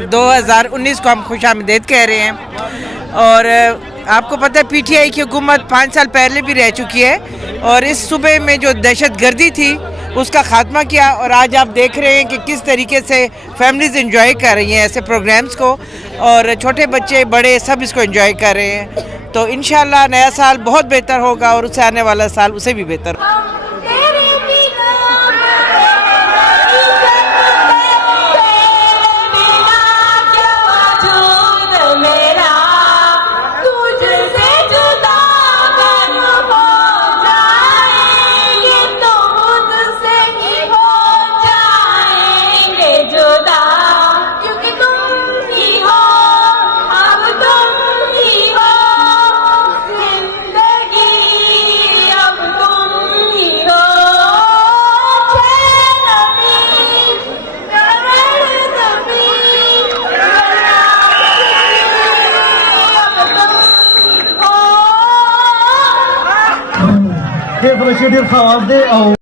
और 2019 को हम खुशामदीद कह रहे हैं। और आपको पता है पीटीआई की हुकूमत 5 साल पहले भी रह चुकी है और इस सूबे में जो दहशत गर्दी थी उसका खात्मा किया। और आज आप देख रहे हैं कि किस तरीके से फैमिलीज़ इंजॉय कर रही हैं ऐसे प्रोग्राम्स को, और छोटे बच्चे बड़े सब इसको इंजॉय कर रहे हैं। तो इंशाल्लाह नया साल बहुत बेहतर होगा और उससे आने वाला साल उसे भी बेहतर होगा। Dia Presiden Khawade